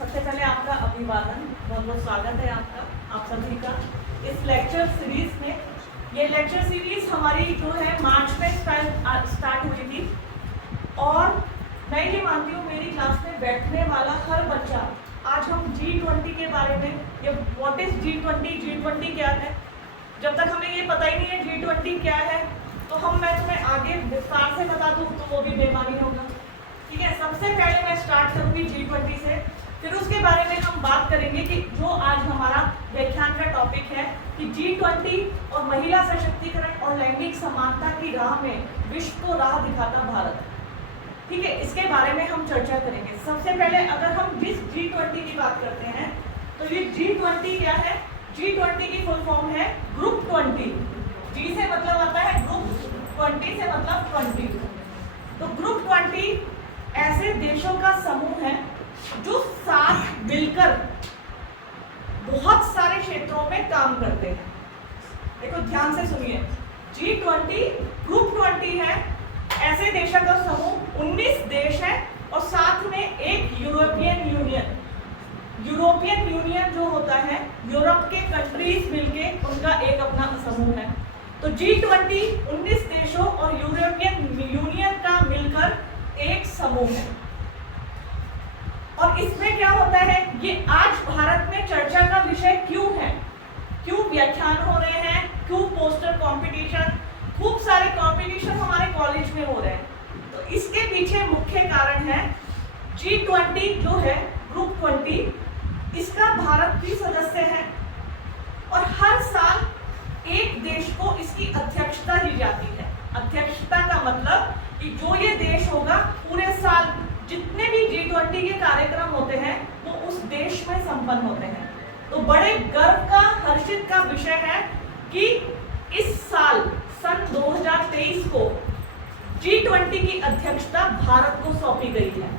सबसे पहले आपका अभिवादन, बहुत बहुत स्वागत है आपका, आप सभी का इस लेक्चर सीरीज में। ये लेक्चर सीरीज हमारी जो है मार्च में स्टार्ट हुई थी और मैं ये मानती हूँ मेरी क्लास में बैठने वाला हर बच्चा आज हम G20 के बारे में, ये व्हाट इज G20 क्या है, जब तक हमें ये पता ही नहीं है G20 क्या है तो मैं तुम्हें आगे विस्तार से बता दूँ तो वो भी बेमानी होगा। ठीक है, सबसे पहले मैं स्टार्ट करूंगी G20 से, फिर उसके बारे में हम बात करेंगे कि जो आज हमारा व्याख्यान का टॉपिक है कि G20 और महिला सशक्तिकरण और लैंगिक समानता की राह में विश्व को राह दिखाता भारत। ठीक है, इसके बारे में हम चर्चा करेंगे। सबसे पहले अगर हम जिस G20 की बात करते हैं तो ये G20 क्या है? G20 की फुल फॉर्म है ग्रुप 20। G से मतलब आता है ग्रुप, 20 से मतलब 20। तो ग्रुप 20 ऐसे देशों का समूह है जो साथ मिलकर बहुत सारे क्षेत्रों में काम करते हैं। देखो ध्यान से सुनिए, G20 ग्रुप 20 है, ऐसे देशों का समूह 19 देश है और साथ में एक यूरोपियन यूनियन जो होता है, यूरोप के कंट्रीज मिलके उनका एक अपना समूह है। तो G20 19 देशों और यूरोपियन यूनियन का मिलकर एक समूह है। और इसमें क्या होता है, ये आज भारत में चर्चा का विषय क्यों है, क्यों व्याख्यान हो रहे हैं, क्यों पोस्टर कंपटीशन, खूब सारे कंपटीशन हमारे कॉलेज में हो रहे हैं। तो इसके पीछे मुख्य कारण है G20 जो है ग्रुप 20, इसका भारत भी सदस्य है और हर साल एक देश को इसकी अध्यक्षता दी जाती है। अध्यक्षता का मतलब कि जो ये देश होगा पूरे साल जितने भी G20 के कार्यक्रम होते हैं वो उस देश में संपन्न होते हैं। तो बड़े गर्व का, हर्षित का विषय है कि इस साल सन 2023 को G20 की अध्यक्षता भारत को सौंपी गई है।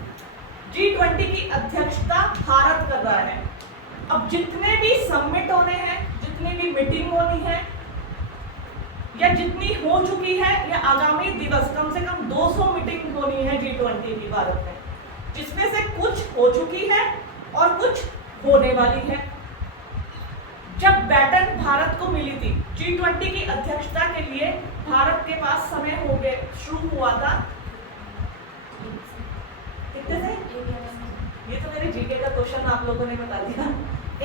G20 की अध्यक्षता भारत कर रहा है। अब जितने भी समिट होने हैं, जितनी भी मीटिंग होनी है या जितनी हो चुकी है या आगामी दिवस कम से कम 200 मीटिंग होनी है G20 की भारत में, जिसमें से कुछ हो चुकी है और कुछ होने वाली है। जब बैटन भारत को मिली थी G20 की अध्यक्षता के लिए, भारत के पास समय हो गए शुरू हुआ था कितने से, ये तो मेरे जीके का क्वेश्चन आप लोगों ने बता दिया।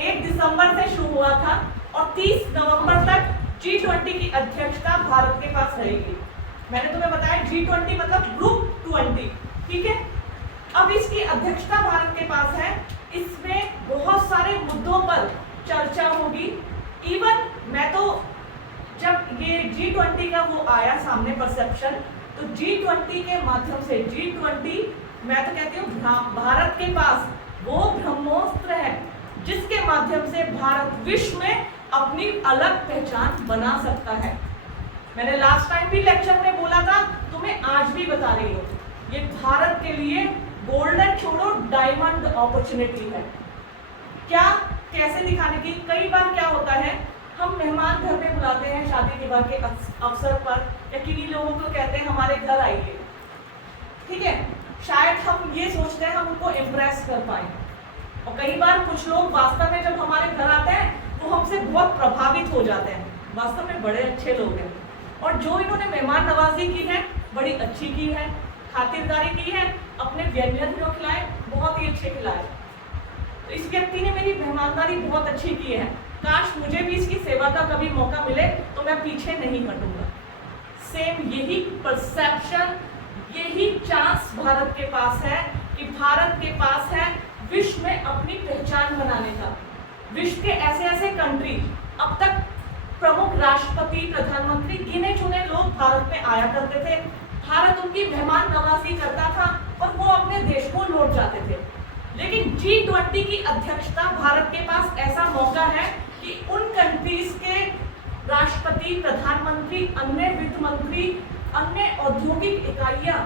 1 दिसंबर से शुरू हुआ था और 30 नवंबर तक G20 की अध्यक्षता भारत के पास रहेगी। मैंने तुम्हें बताया G20 मतलब ग्रुप 20। ठीक है, अब इसकी अध्यक्षता भारत के पास है। इसमें बहुत सारे मुद्दों पर चर्चा होगी। इवन मैं तो जब ये G20 का वो आया सामने परसेप्शन, तो G20 के माध्यम से G20 मैं तो कहती हूँ भारत के पास वो ब्रह्मोस्त्र है जिसके माध्यम से भारत विश्व में अपनी अलग पहचान बना सकता है। मैंने लास्ट टाइम भी लेक्चर में बोला था, तुम्हें आज भी बता रही हूँ, ये भारत के लिए गोल्डन छोड़ो डायमंड अपॉर्चुनिटी है। क्या, कैसे दिखाने की? कई बार क्या होता है, हम मेहमान घर पे बुलाते हैं शादी विवाह के अवसर पर, या किन्हीं लोगों को कहते हैं हमारे घर आइए। ठीक है, शायद हम ये सोचते हैं हम उनको इम्प्रेस कर पाए, और कई बार कुछ लोग वास्तव में जब हमारे घर आते हैं वो हमसे बहुत प्रभावित हो जाते हैं। वास्तव में बड़े अच्छे लोग हैं और जो इन्होंने मेहमान नवाजी की है बड़ी अच्छी की है, खातिरदारी की है, अपने व्यंजन जो खिलाए बहुत ही अच्छे खिलाए। तो इस व्यक्ति ने मेरी मेहमानदारी बहुत अच्छी की है, काश मुझे भी इसकी सेवा का कभी मौका मिले तो मैं पीछे नहीं हटूंगा। सेम यही परसेप्शन, यही चांस भारत के पास है कि भारत के पास है विश्व में अपनी पहचान बनाने का। विश्व के ऐसे ऐसे कंट्री, अब तक प्रमुख राष्ट्रपति, प्रधानमंत्री, गिने चुने लोग भारत में आया करते थे, भारत उनकी मेहमान नवाजी करता था और वो अपने देश को लौट जाते थे। लेकिन G20 की अध्यक्षता भारत के पास ऐसा मौका है कि उन कंट्रीज के राष्ट्रपति, प्रधानमंत्री, अन्य वित्त मंत्री, अन्य औद्योगिक इकाइयां,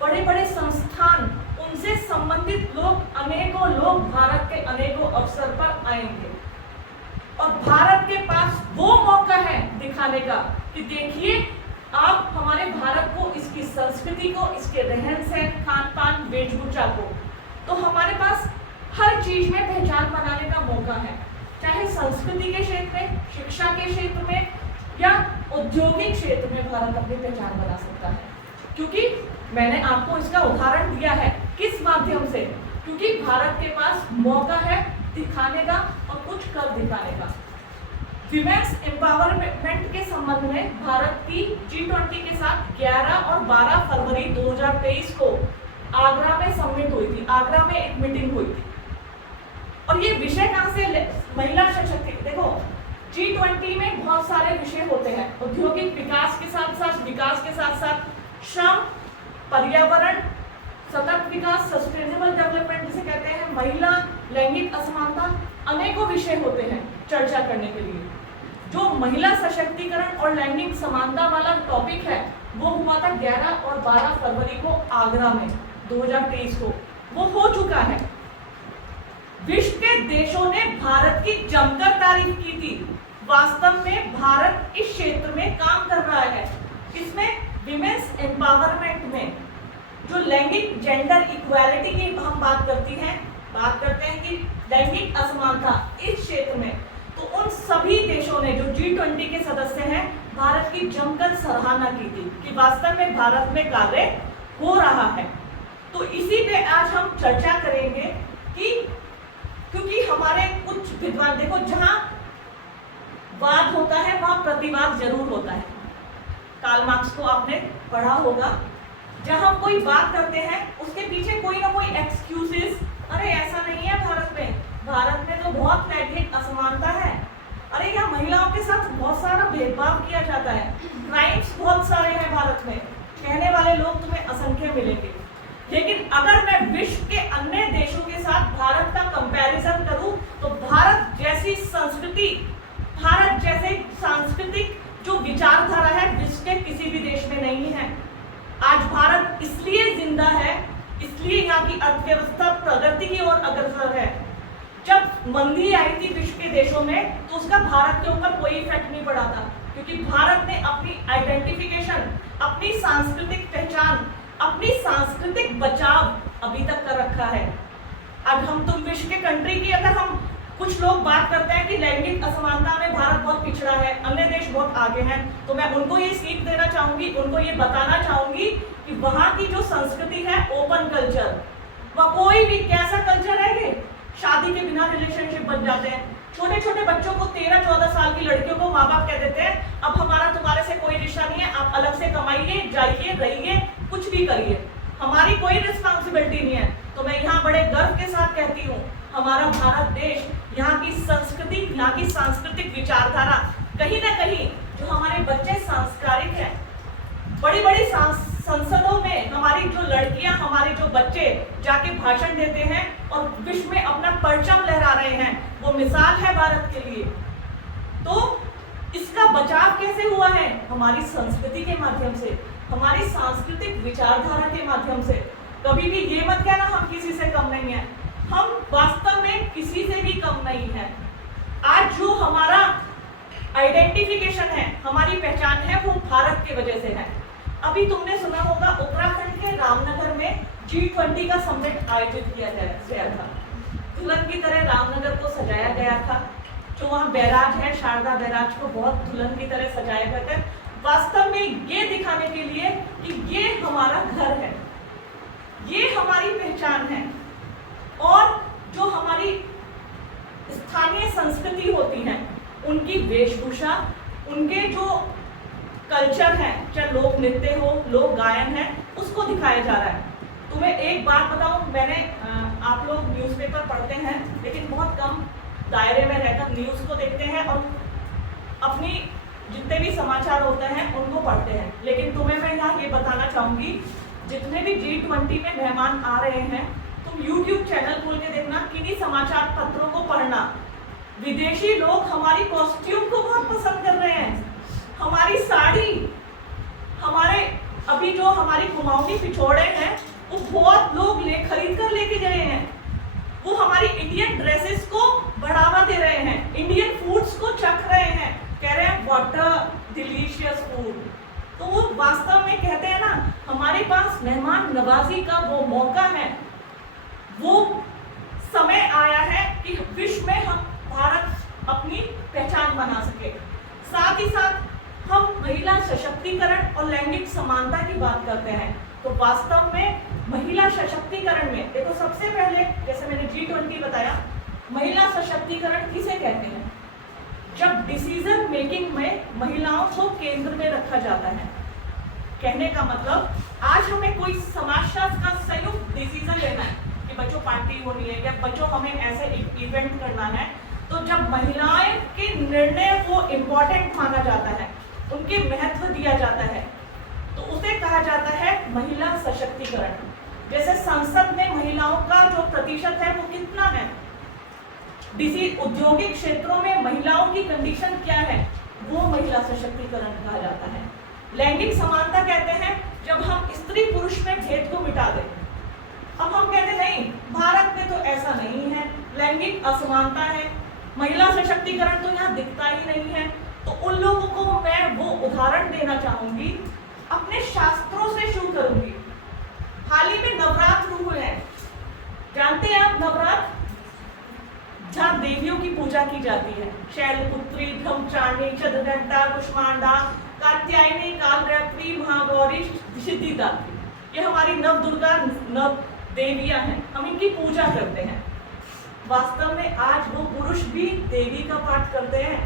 बड़े बड़े संस्थान, उनसे संबंधित लोग, अनेकों लोग भारत के अनेकों अवसर पर आएंगे और भारत के पास वो मौका है दिखाने का कि देखिए आप हमारे भारत को, इसकी संस्कृति को, इसके रहन सहन, खान पान, वेशभूषा को। तो हमारे पास हर चीज में पहचान बनाने का मौका है, चाहे संस्कृति के क्षेत्र में, शिक्षा के क्षेत्र में या औद्योगिक क्षेत्र में भारत अपनी पहचान बना सकता है। क्योंकि मैंने आपको इसका उदाहरण दिया है, किस माध्यम से, क्योंकि भारत के पास मौका है दिखाने का और कुछ कर दिखाने का। विमेंस एम्पावरमेंट के संबंध में भारत की G20 के साथ 11 और 12 फरवरी 2023 को आगरा में समिट हुई थी, आगरा में एक मीटिंग हुई थी। और ये विषय कहां से, महिला सशक्तिकरण। देखो G20 में बहुत सारे विषय होते हैं, औद्योगिक विकास के साथ साथ श्रम, पर्यावरण, सतत विकास, सस्टेनेबल डेवलपमेंट जिसे कहते हैं, महिला, लैंगिक असमानता, अनेकों विषय होते हैं चर्चा करने के लिए। जो महिला सशक्तिकरण और लैंगिक समानता वाला टॉपिक है वो हुआ था 11 और 12 फरवरी को आगरा में 2023 को, वो हो चुका है। विश्व के देशों ने भारत की जमकर तारीफ की थी। वास्तव में भारत इस क्षेत्र में काम कर रहा है। इसमें विमेंस एम्पावरमेंट में जो लैंगिक जेंडर इक्वालिटी की हम बात करते हैं कि लैंगिक असमानता इस क्षेत्र में, तो उन सभी देशों ने जो G20 के सदस्य हैं भारत की जमकर सराहना की थी कि वास्तव में भारत में कार्य हो रहा है। तो इसी पे आज हम चर्चा करेंगे कि क्योंकि हमारे कुछ विद्वान, देखो जहां वाद होता है वहां प्रतिवाद जरूर होता है। कार्ल मार्क्स को आपने पढ़ा होगा, जहां हम कोई बात करते हैं उसके पीछे कोई ना कोई एक्सक्यूजेस, अरे ऐसा नहीं है भारत में तो बहुत लैंगिक असमानता है, अरे यहाँ महिलाओं के साथ बहुत सारा भेदभाव किया जाता है, क्राइम्स बहुत सारे हैं भारत में, कहने वाले लोग तुम्हें असंख्य मिलेंगे। लेकिन अगर मैं विश्व के अन्य देशों के साथ भारत का कंपैरिजन करूं तो भारत जैसी संस्कृति, भारत जैसे सांस्कृतिक जो विचारधारा है विश्व के किसी भी देश में नहीं है। आज भारत इसलिए जिंदा है, इसलिए यहाँ की अर्थव्यवस्था प्रगति की ओर अग्रसर है। जब मंदी आई थी विश्व के देशों में तो उसका भारत के ऊपर कोई इफेक्ट नहीं पड़ा था, क्योंकि भारत ने अपनी आइडेंटिफिकेशन, अपनी सांस्कृतिक पहचान, अपनी सांस्कृतिक बचाव अभी तक कर रखा है। अब हम तुम विश्व के कंट्री की, अगर हम कुछ लोग बात करते हैं कि लैंगिक असमानता में भारत बहुत पिछड़ा है, अन्य देश बहुत आगे हैं, तो मैं उनको ये सीख देना चाहूंगी, उनको ये बताना चाहूंगी कि वहां की जो संस्कृति है ओपन कल्चर, वह कोई भी कैसा कल्चर है, ये शादी के बिना रिलेशनशिप बन जाते हैं। छोटे छोटे बच्चों को 13-14 साल की लड़कियों को माँ बाप कह देते हैं अब हमारा तुम्हारे से कोई रिश्ता नहीं है, आप अलग से कमाइए, जाइए, रहिए, कुछ भी करिए, हमारी कोई रिस्पॉन्सिबिलिटी नहीं है। तो मैं यहाँ बड़े गर्व के साथ कहती हूँ हमारा भारत देश, यहाँ की संस्कृति, यहाँ की सांस्कृतिक विचारधारा, कहीं ना कहीं जो हमारे बच्चे संस्कारिक हैं, बड़ी बड़ी संसदों में हमारी जो लड़कियां, हमारे जो बच्चे जाके भाषण देते हैं और विश्व में अपना परचम लहरा रहे हैं, वो मिसाल है भारत के लिए। तो इसका बचाव कैसे हुआ है? हमारी संस्कृति के माध्यम से, हमारी सांस्कृतिक विचारधारा के माध्यम से। कभी भी ये मत कहना हम किसी से कम नहीं है, हम वास्तव में किसी से भी कम नहीं है। आज जो हमारा आइडेंटिफिकेशन है, हमारी पहचान है, वो भारत की वजह से है। अभी तुमने सुना होगा उत्तराखंड के रामनगर में G20 का समिट आयोजित किया गया था। दुल्हन की तरह रामनगर को सजाया गया था। जो वहाँ बैराज है, शारदा बैराज को बहुत दुल्हन की तरह सजाया गया था, वास्तव में ये दिखाने के लिए कि ये हमारा घर है, ये हमारी पहचान है। और जो हमारी स्थानीय संस्कृति होती है, उनकी वेशभूषा, उनके जो कल्चर है, चाहे लोक नृत्य हो, लोक गायन है, उसको दिखाया जा रहा है। तुम्हें एक बात बताऊं, मैंने आप लोग न्यूज़पेपर पढ़ते हैं लेकिन बहुत कम दायरे में रहकर न्यूज़ को देखते हैं और अपनी जितने भी समाचार होते हैं उनको पढ़ते हैं। लेकिन तुम्हें मैं यहाँ ये बताना चाहूँगी, जितने भी G20 में मेहमान आ रहे हैं, तुम YouTube चैनल खोल के देखना, किन्हीं समाचार पत्रों को पढ़ना। विदेशी लोग हमारी कॉस्ट्यूम को बहुत पसंद कर रहे हैं, हमारी साड़ी, हमारे अभी जो हमारी कुमाऊनी पिछोड़े हैं वो बहुत लोग खरीद कर लेके गए हैं। वो हमारी इंडियन ड्रेसेस को बढ़ावा दे रहे हैं, इंडियन फूड्स को चख रहे हैं, कह रहे हैं व्हाट अ डिलीशियस फूड। तो वो वास्तव में कहते हैं ना, हमारे पास मेहमान नवाजी का वो मौका है, वो समय आया है कि विश्व में हम भारत अपनी पहचान बना सके। साथ ही साथ हम महिला सशक्तिकरण और लैंगिक समानता की बात करते हैं, तो वास्तव में महिला सशक्तिकरण में देखो, सबसे पहले जैसे मैंने G20 बताया, महिला सशक्तिकरण किसे कहते हैं? जब डिसीजन मेकिंग में महिलाओं को केंद्र में रखा जाता है। कहने का मतलब, आज हमें कोई समाजशास्त्र का संयुक्त डिसीजन लेना है कि बच्चों पार्टी होनी है या बच्चों हमें ऐसे इवेंट करना है, तो जब महिलाएं के निर्णय को इम्पोर्टेंट माना जाता है, उनके महत्व दिया जाता है, तो उसे कहा जाता है महिला सशक्तिकरण। जैसे संसद में महिलाओं का जो प्रतिशत है वो कितना है, औद्योगिक क्षेत्रों में महिलाओं की कंडीशन क्या है, वो महिला सशक्तिकरण कहा जाता है। लैंगिक समानता कहते हैं जब हम स्त्री पुरुष में भेद को मिटा दें। अब हम कहते नहीं, भारत में तो ऐसा नहीं है, लैंगिक असमानता है, महिला सशक्तिकरण तो यहाँ दिखता ही नहीं है। तो उन लोगों को मैं वो उदाहरण देना चाहूंगी, अपने शास्त्रों से शुरू करूंगी। हाल ही में नवरात्र हुए हैं, जानते हैं आप नवरात्र, जहाँ देवियों की पूजा की जाती है, शैलपुत्री, ब्रह्मचारिणी, चंद्रघंटा, कुष्मांडा, कात्यायनी, कालरात्रि, महागौरी, सिद्धिदात्री, ये हमारी नव दुर्गा नव देवियां हैं, हम इनकी पूजा करते हैं। वास्तव में आज वो पुरुष भी देवी का पाठ करते हैं।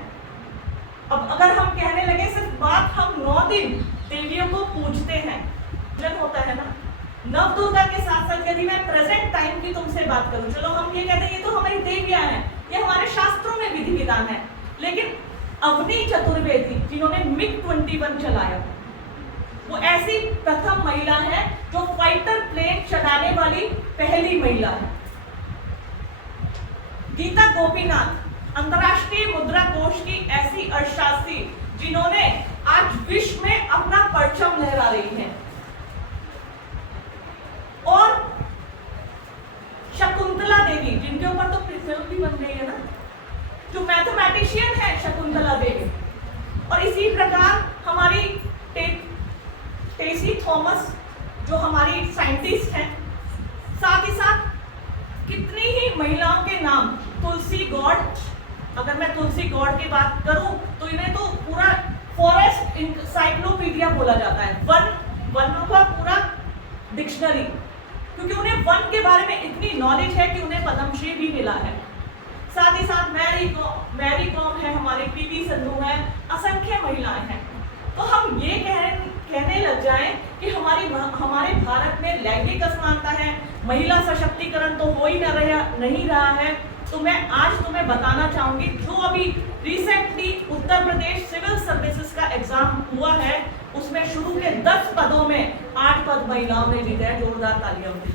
अब अगर हम कहने लगे सिर्फ बात हम 9 दिन देवियों को पूजते हैं, जब होता है ना, नव दुर्गा के साथ साथ यदि मैं प्रेजेंट टाइम की तुमसे बात करूं, चलो हम ये कहते हैं ये तो हमारी देवियां हैं, ये हमारे शास्त्रों में विधि विधान है, लेकिन अवनी चतुर्वेदी जिन्होंने MiG-21 चलाया, वो ऐसी प्रथम महिला है जो फाइटर प्लेन चलाने वाली पहली महिला है। गीता गोपीनाथ अंतरराष्ट्रीय मुद्रा कोष की ऐसी अर्थशास्त्री जिन्होंने आज विश्व में अपना परचम लहरा रही है। और शकुंतला देवी, जिनके ऊपर तो फिल्म भी बन गई है ना, जो मैथमेटिशियन है शकुंतला देवी। और इसी प्रकार हमारी टेसी थॉमस जो हमारी साइंटिस्ट हैं, साथ ही साथ कितनी ही महिलाओं के नाम, तुलसी गौड़, अगर मैं तुलसी गौड़ की बात करूं तो इन्हें तो पूरा फॉरेस्ट इंसाइक्लोपीडिया बोला जाता है, वनों का पूरा डिक्शनरी, क्योंकि उन्हें वन के बारे में इतनी नॉलेज है कि उन्हें पद्मश्री भी मिला है। साथ ही साथ मैरी कॉम है, हमारे PV संधू है, असंख्य महिलाएं हैं। तो हम ये कहने लग जाएं कि हमारे भारत में लैंगिक असमानता है, महिला सशक्तिकरण तो हो ही नहीं रहा है, तो मैं आज तुम्हें बताना चाहूंगी, जो अभी recently Uttar Pradesh civil services का एग्जाम हुआ है, उसमें शुरू के 10 पदों में 8 पद महिलाओं ने जीते हैं। जोरदार तालियां होती।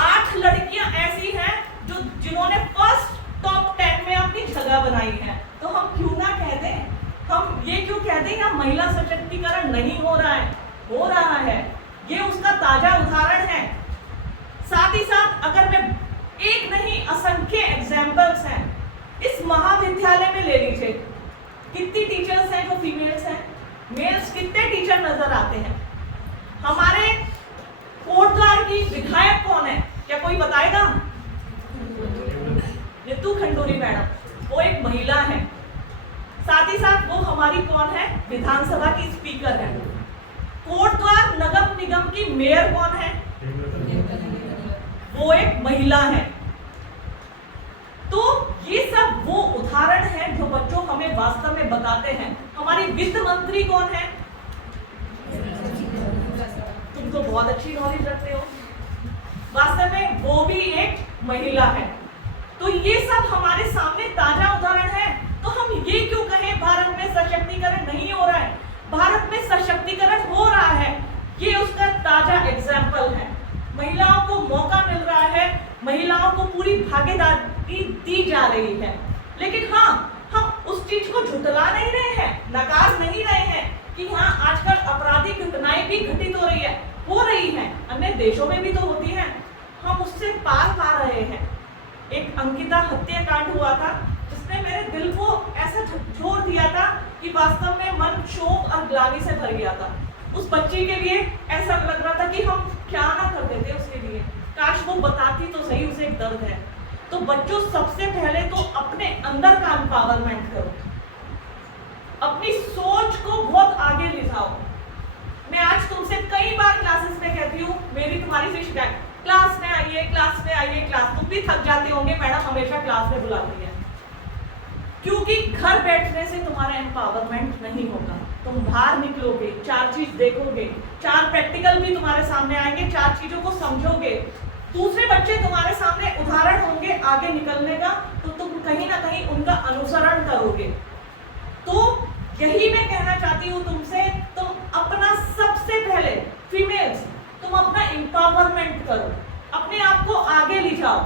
8 लड़कियां ऐसी हैं जिन्होंने फर्स्ट टॉप 10 में अपनी जगह बनाई है। तो हम क्यों ना कह दें, हम ये क्यों कह दें कि महिला सशक्तिकरण नहीं हो रहा है, हो रहा है, ये उसका ताजा उदाहरण है। साथ ही साथ अगर मैं एक नहीं असंख्य एग्जाम्पल्स हैं, इस महाविद्यालय में ले लीजिए, कितनी टीचर्स हैं जो फीमेल्स हैं, मेल्स कितने टीचर नजर आते हैं। हमारे कोटद्वार की विधायक कौन है, क्या कोई बताएगा? नीतू खंडूरी मैडम, वो एक महिला है। साथ ही साथ वो हमारी कौन है, विधानसभा की स्पीकर है। कोटद्वार नगर निगम की मेयर कौन है, वो एक महिला है। तो ये सब वो उदाहरण है जो बच्चों हमें वास्तव में बताते हैं। हमारी वित्त मंत्री कौन है, तुम तो बहुत अच्छी नॉलेज रखते हो, वास्तव में वो भी एक महिला है। तो ये सब हमारे सामने ताजा उदाहरण है। तो हम ये क्यों कहें भारत में सशक्तिकरण नहीं हो रहा है? भारत में सशक्तिकरण हो रहा है, ये उसका ताजा एग्जाम्पल है। महिलाओं को मौका मिल रहा है, महिलाओं को पूरी भागीदारी दी जा रही है। लेकिन हाँ, हम उस चीज को झुटला नहीं रहे हैं, नकार नहीं रहे हैं कि हाँ आजकल आपराधिक घटनाएं भी घटित हो रही हैं, अन्य देशों में भी तो होती हैं, हम उससे पार पा रहे हैं। एक अंकिता हत्याकांड हुआ था जिसने मेरे दिल को ऐसा झकझोर दिया था कि वास्तव में मन शोक और ग्लानि से भर गया था। उस बच्ची के लिए ऐसा लग रहा था कि हम क्या ना कर देते, काश वो बताती तो सही उसे एक दर्द है। तो बच्चों सबसे पहले तो अपने अंदर का एम्पावरमेंट करो, अपनी सोच को बहुत आगे ले जाओ। मैं आज तुमसे कई बार क्लासेस में कहती हूँ, मेरी तुम्हारी से शिकायत, क्लास में आइए क्लास में आइए क्लास, तुम भी थक जाते होंगे मैडम हमेशा क्लास में बुलाती है, क्योंकि घर बैठने से तुम्हारा एम्पावरमेंट नहीं होगा। तुम बाहर निकलोगे, 4 चीज देखोगे, 4 प्रैक्टिकल भी तुम्हारे सामने आएंगे, 4 चीजों को समझोगे, दूसरे बच्चे तुम्हारे सामने उदाहरण होंगे आगे निकलने का, तो तुम कहीं ना कहीं उनका अनुसरण करोगे। तो यही मैं कहना चाहती हूँ तुमसे, तुम अपना सबसे पहले फीमेल्स तुम अपना एम्पावरमेंट करो, अपने आप को आगे ले जाओ,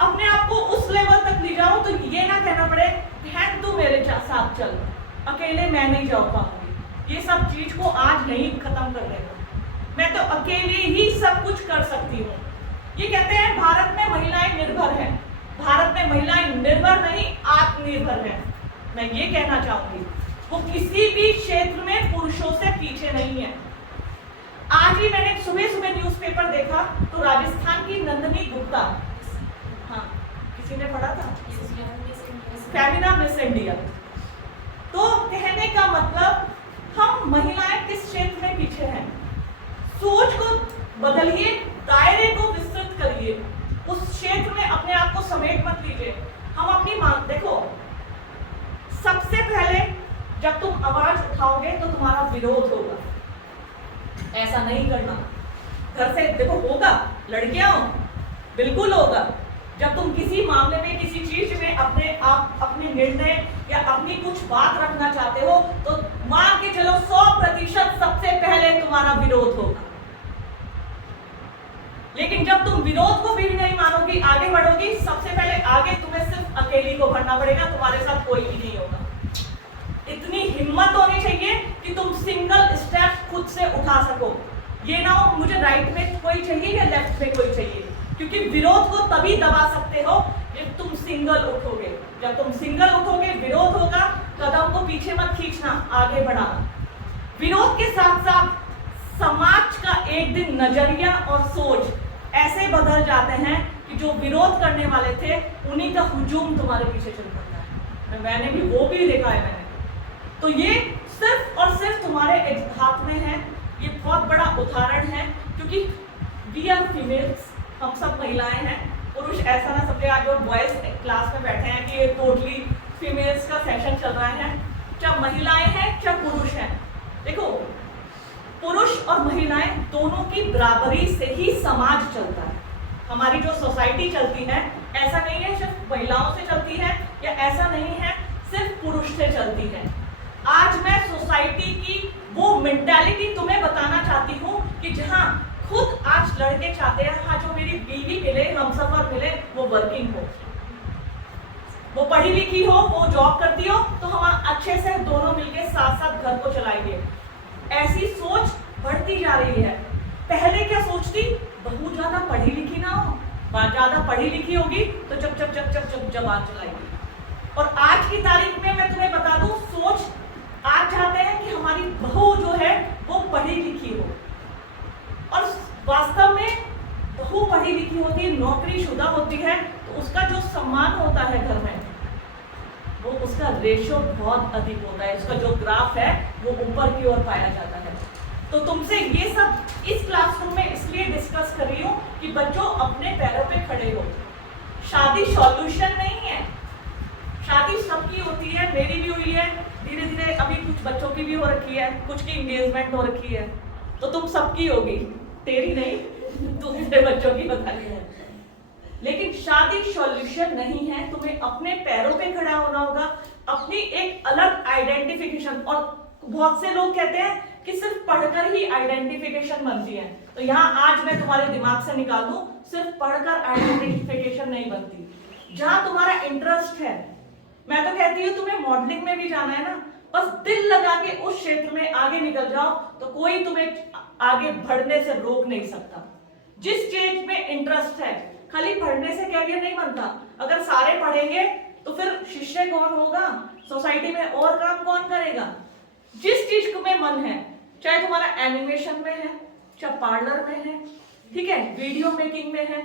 अपने आप को उस लेवल तक ले जाओ तो ये ना कहना पड़े बहन तू मेरे साथ चल, अकेले मैं नहीं जा पाऊंगी। ये सब चीज को आज नहीं खत्म कर देगा, मैं तो अकेले ही सब कुछ कर सकती हूँ। ये कहते हैं भारत में महिलाएं निर्भर हैं, भारत में महिलाएं निर्भर नहीं आत्मनिर्भर हैं। मैं ये कहना चाहूंगी वो किसी भी क्षेत्र में पुरुषों से पीछे नहीं है। आज ही मैंने सुबह सुबह न्यूज़पेपर देखा तो राजस्थान की नंदिनी गुप्ता, हाँ किसी ने पढ़ा था, फेमिना मिस इंडिया। तो कहने का मतलब हम महिलाएं किस क्षेत्र में पीछे हैं, सोच को बदलिए, दायरे को विस्तृत करिए, उस क्षेत्र में अपने आप को समेट मत लीजिए। हम अपनी मांग देखो, सबसे पहले जब तुम आवाज उठाओगे तो तुम्हारा विरोध होगा, ऐसा नहीं करना। घर से देखो होगा, लड़कियां हो बिल्कुल होगा। जब तुम किसी मामले में किसी चीज में अपने निर्णय या अपनी कुछ बात रखना चाहते हो तो मान के चलो 100% सबसे पहले तुम्हारा विरोध होगा। लेकिन जब तुम विरोध को भी नहीं मानोगी, आगे बढ़ोगी, सबसे पहले आगे तुम्हें सिर्फ अकेली को बढ़ना पड़ेगा, तुम्हारे साथ कोई भी नहीं होगा। इतनी हिम्मत होनी चाहिए कि तुम सिंगल स्टेप खुद से उठा सको। ये ना हो मुझे राइट में कोई चाहिए या लेफ्ट में कोई चाहिए, क्योंकि विरोध को तभी दबा सकते हो जब तुम सिंगल उठोगे। जब तुम सिंगल उठोगे, विरोध होगा, कदम को पीछे मत खींचना, आगे बढ़ाना। विरोध के साथ साथ समाज का एक दिन नजरिया और सोच ऐसे बदल जाते हैं कि जो विरोध करने वाले थे उन्हीं का हुजूम तुम्हारे पीछे चल पड़ता है। मैंने भी वो भी देखा है मैंने। तो ये सिर्फ और सिर्फ तुम्हारे हाथ में है। ये बहुत बड़ा उदाहरण है, क्योंकि वी आर फीमेल्स, हम सब महिलाएं हैं। पुरुष ऐसा ना समझे आज और बॉयज क्लास में बैठे हैं कि ये टोटली फीमेल्स का सेशन चल रहा है। चाहे महिलाएं हैं चाहे पुरुष हैं, देखो पुरुष और महिलाएं दोनों की बराबरी से ही समाज चलता है। हमारी जो सोसाइटी चलती है ऐसा नहीं है सिर्फ महिलाओं से चलती है, या ऐसा नहीं है सिर्फ पुरुष से चलती है। आज मैं सोसाइटी की वो मेंटालिटी तुम्हें बताना चाहती हूँ कि जहाँ खुद आज लड़के चाहते हैं हाँ जो मेरी बीवी मिले, हमसफर मिले, वो वर्किंग हो, वो पढ़ी लिखी हो, वो जॉब करती हो, तो हम अच्छे से दोनों मिलके साथ साथ घर को चलाएंगे। ऐसी सोच बढ़ती जा रही है। पहले क्या सोचती, बहू ज्यादा पढ़ी लिखी ना हो, ज्यादा पढ़ी लिखी होगी तो जब जबान चलाएगी। और आज की तारीख में मैं तुम्हें बता दूं, सोच आज चाहते हैं कि हमारी बहू जो है वो पढ़ी लिखी हो, और वास्तव में बहू पढ़ी लिखी होती है, नौकरीशुदा होती है, तो उसका जो सम्मान होता है घर में वो उसका रेशो बहुत अधिक होता है, उसका जो ग्राफ है वो ऊपर की ओर पाया जाता है। तो तुमसे ये सब इस क्लासरूम में इसलिए डिस्कस कर रही हूँ कि बच्चों अपने पैरों पे खड़े हो। शादी सॉल्यूशन नहीं है, शादी सबकी होती है, मेरी भी हुई है, धीरे धीरे अभी कुछ बच्चों की भी हो रखी है, कुछ की एंगेजमेंट हो रखी है, तो तुम सबकी होगी, तेरी नहीं, दूसरे बच्चों की बतानी है। लेकिन शादी सॉल्यूशन नहीं है, तुम्हें अपने पैरों पे खड़ा होना होगा, अपनी एक अलग आइडेंटिफिकेशन। और बहुत से लोग कहते हैं कि सिर्फ पढ़कर ही आइडेंटिफिकेशन बनती है, तो यहाँ आज मैं तुम्हारे दिमाग से निकाल दूं, सिर्फ पढ़कर आइडेंटिफिकेशन नहीं बनती। जहां तुम्हारा इंटरेस्ट है, मैं तो कहती हूँ तुम्हें मॉडलिंग में भी जाना है ना, बस दिल लगा के उस क्षेत्र में आगे निकल जाओ, तो कोई तुम्हें आगे बढ़ने से रोक नहीं सकता। जिस चीज में इंटरेस्ट है, खाली पढ़ने से कैरियर नहीं बनता। अगर सारे पढ़ेंगे तो फिर शिष्य कौन होगा, सोसाइटी में और काम कौन करेगा। जिस चीज में मन है, चाहे तुम्हारा एनिमेशन में है, चाहे पार्लर में है, ठीक है, वीडियो मेकिंग में है,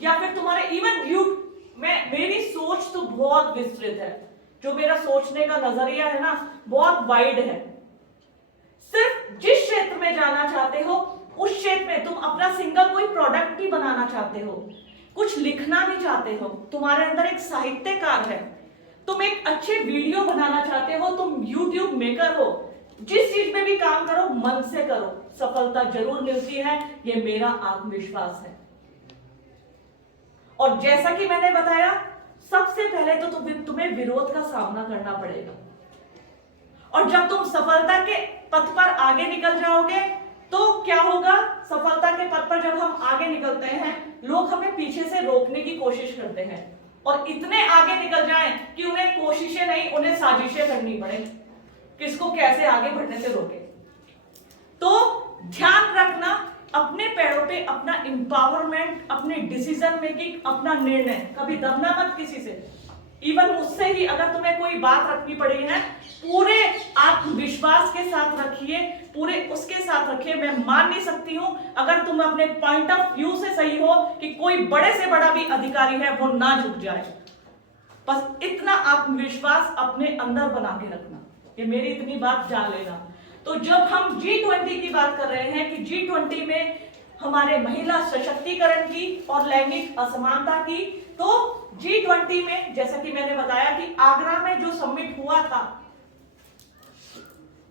या फिर तुम्हारे इवन यू मेरी सोच तो बहुत विस्तृत है, जो मेरा सोचने का नजरिया है ना बहुत वाइड है। सिर्फ जिस क्षेत्र में जाना चाहते हो उस क्षेत्र में तुम अपना सिंगल कोई प्रोडक्ट भी बनाना चाहते हो, कुछ लिखना भी चाहते हो, तुम्हारे अंदर एक साहित्यकार है, तुम एक अच्छे वीडियो बनाना चाहते हो, तुम यूट्यूब मेकर हो, जिस चीज में भी काम करो मन से करो, सफलता जरूर मिलती है, ये मेरा आत्मविश्वास है। और जैसा कि मैंने बताया, सबसे पहले तो तुम्हें विरोध का सामना करना पड़ेगा, और जब तुम सफलता के पथ पर आगे निकल जाओगे तो क्या होगा, सफलता के पथ पर जब हम आगे निकलते हैं लोग हमें पीछे से रोकने की कोशिश करते हैं, और इतने आगे निकल जाएं कि उन्हें कोशिशें नहीं उन्हें साजिशें करनी पड़े, किसको कैसे आगे बढ़ने से रोके। तो ध्यान रखना, अपने पैरों पे अपना एम्पावरमेंट, अपने डिसीजन मेकिंग, अपना निर्णय, कभी दबना मत किसी से। इवन मुझसे ही अगर तुम्हें कोई बात रखनी पड़ी है, पूरे आत्मविश्वास के साथ रखिए, पूरे उसके साथ रखिए। मैं मान नहीं सकती हूं अगर तुम अपने पॉइंट ऑफ व्यू से सही हो कि कोई बड़े से बड़ा भी अधिकारी है वो ना झुक जाए। बस इतना आत्मविश्वास अपने अंदर बना के रखना, ये मेरी इतनी बात जान लेना। तो जब हम G20 की बात कर रहे हैं कि G20 में हमारे महिला सशक्तिकरण की और लैंगिक असमानता की, तो G20 में जैसा कि मैंने बताया कि आगरा में जो समिट हुआ था,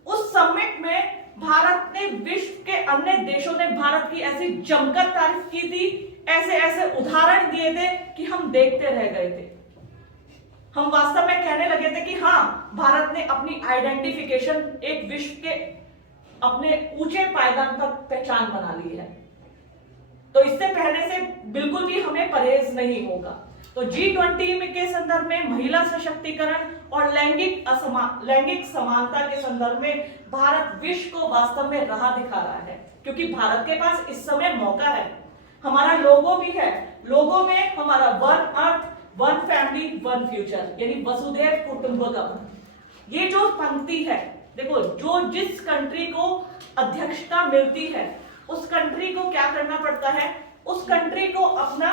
उस समिट में भारत ने, विश्व के अन्य देशों ने भारत की ऐसी जमकर तारीफ की थी, ऐसे ऐसे उदाहरण दिए थे कि हम देखते रह गए थे। हम वास्तव में कहने लगे थे कि हाँ, भारत ने अपनी आइडेंटिफिकेशन एक विश्व के अपने ऊंचे पायदान पर पहचान बना ली है। तो इससे पहले से बिल्कुल भी हमें परहेज नहीं होगा। तो G20 के संदर्भ में महिला सशक्तिकरण और लैंगिक समानता के संदर्भ में भारत विश्व को वास्तव में राह दिखा रहा है, क्योंकि भारत के पास इस समय मौका है। हमारा लोगो भी है, लोगो में हमारा one earth, one family, one future, यानी वसुधैव कुटुंबकम, ये जो पंक्ति है, देखो जो जिस कंट्री को अध्यक्षता मिलती है उस कंट्री को क्या करना पड़ता है, उस कंट्री को अपना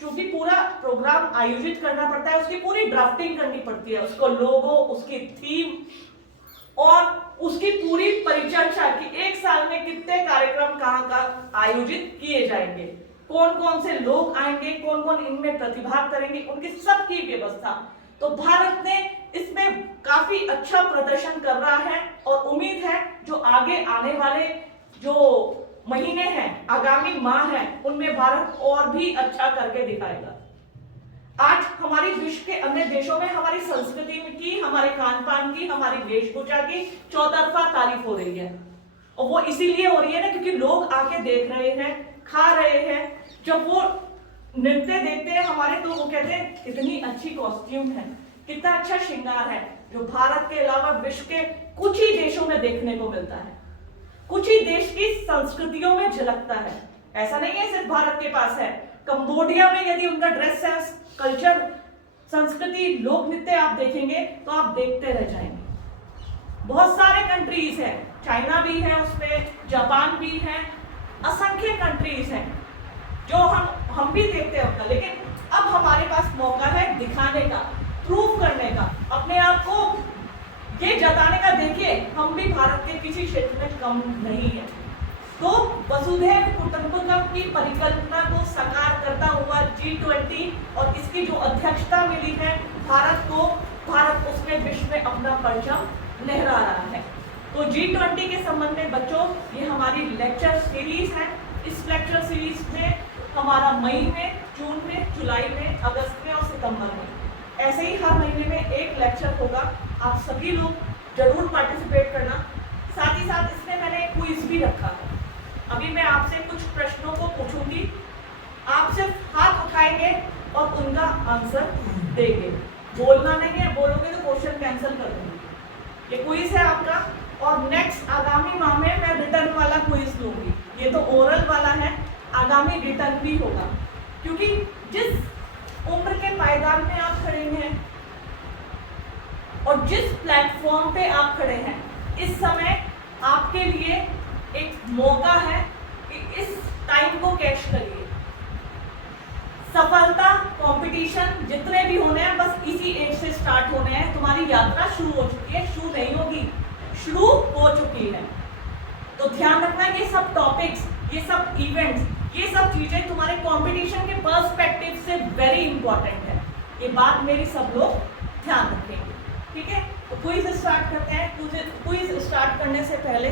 चूंकि पूरा प्रोग्राम आयोजित करना पड़ता है, उसकी पूरी ड्राफ्टिंग करनी पड़ती है, उसको लोगो, उसकी थीम और उसकी पूरी परिचर्चा कि एक साल में कितने कार्यक्रम कहाँ आयोजित किए जाएंगे, कौन कौन से लोग आएंगे, कौन कौन इनमें प्रतिभाग करेंगे, उनकी सबकी व्यवस्था। तो भारत ने इसमें काफी अच्छा प्रदर्शन कर रहा है और उम्मीद है जो आगे आने वाले जो महीने हैं, आगामी माह हैं, उनमें भारत और भी अच्छा करके दिखाएगा। आज हमारी विश्व के अन्य देशों में हमारी संस्कृति की, हमारे खान पान की, हमारी वेशभूषा की चौतरफा तारीफ हो रही है, और वो इसीलिए हो रही है ना क्योंकि लोग आके देख रहे हैं, खा रहे हैं। जब वो नृत्य देखते हैं हमारे, तो वो कहते हैं कितनी अच्छी कॉस्ट्यूम है, कितना अच्छा श्रृंगार है, जो भारत के अलावा विश्व के कुछ ही देशों में देखने को मिलता है, कुछ ही देश की संस्कृतियों में झलकता है। ऐसा नहीं है सिर्फ भारत के पास है। कंबोडिया में यदि उनका ड्रेस सेंस, कल्चर, संस्कृति, लोक नृत्य आप देखेंगे तो आप देखते रह जाएंगे। बहुत सारे कंट्रीज हैं, चाइना भी है उसमें, जापान भी है, असंख्य कंट्रीज हैं जो हम भी देखते हैं उनका। लेकिन अब हमारे पास मौका है दिखाने का, प्रूव करने का, अपने आप को ये जताने का, देखिए हम भी भारत के किसी क्षेत्र में कम नहीं है। तो वसुधैव कुटुंबकम की परिकल्पना को साकार करता हुआ G20 और इसकी जो अध्यक्षता मिली है भारत को, भारत उसमें विश्व में अपना परचम लहरा रहा है। तो G20 के संबंध में बच्चों, ये हमारी लेक्चर सीरीज है। इस लेक्चर सीरीज में हमारा मई में, जून में, जुलाई में, अगस्त में और सितंबर में ऐसे ही हर महीने में एक लेक्चर होगा। आप सभी लोग जरूर पार्टिसिपेट करना। साथ ही साथ इसमें मैंने एक क्विज भी रखा है। अभी मैं आपसे कुछ प्रश्नों को पूछूंगी, आप सिर्फ हाथ उठाएंगे और उनका आंसर देंगे। बोलना नहीं है, बोलोगे तो क्वेश्चन कैंसिल कर दूंगी। ये क्विज है आपका, और नेक्स्ट आगामी माह में मैं रिटर्न वाला क्विज लूंगी। ये तो ओरल वाला है, आगामी रिटर्न भी होगा, क्योंकि जिस उम्र के पायदान में आप खड़े हैं और जिस प्लेटफॉर्म पे आप खड़े हैं, इस समय आपके लिए एक मौका है कि इस टाइम को कैश करिए। सफलता, कंपटीशन जितने भी होने हैं बस इसी एज से स्टार्ट होने हैं। तुम्हारी यात्रा शुरू हो चुकी है, शुरू नहीं होगी, शुरू हो चुकी है। तो ध्यान रखना ये सब टॉपिक्स, ये सब इवेंट्स, ये सब चीजें तुम्हारे कंपटीशन के पर्सपेक्टिव से वेरी इंपॉर्टेंट है। ये बात मेरी सब लोग ध्यान रखेंगे, ठीक है। तो क्विज स्टार्ट करते हैं। क्विज स्टार्ट करने से पहले